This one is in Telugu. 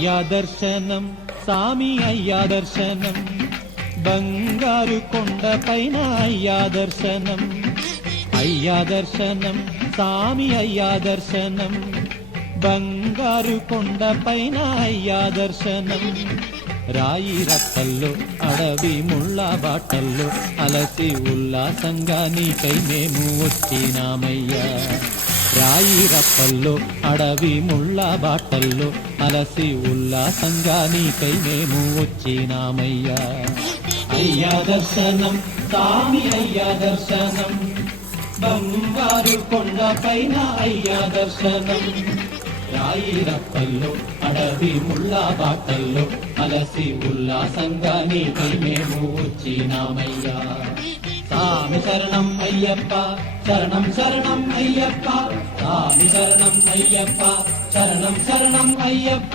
అయ్యా దర్శనం సామి అయ్యా దర్శనం బంగారు కొండ పైన అయ్యా దర్శనం అయ్యా దర్శనం సామి అయ్యా దర్శనం బంగారు కొండ పైన అయ్యా దర్శనం రాయి రప్పల్లో అడవి ముళ్ళ బాటల్లో అలసి ఉల్లాసంగా నీకై మేము వచ్చినామయ్యా రాయి రప్పల్లో అడవి ముళ్ళ బాటల్లో అలసి ఉల్లాసంగా నీకై మేము వచ్చినామయ్యా అయ్యా దర్శనం సామి అయ్యా దర్శనం బంగారు కొండ పైన అయ్యా దర్శనం రాయి రప్పల్లో అడవి ముళ్ళ బాటల్లో అలసి ఉల్లాసంగా నీకై మేము వచ్చినామయ్యా సామి శరణం అయ్యప్ప శరణం శరణం అయ్యప్ప సామి శరణం అయ్యప్ప శరణం శరణం అయ్యప్ప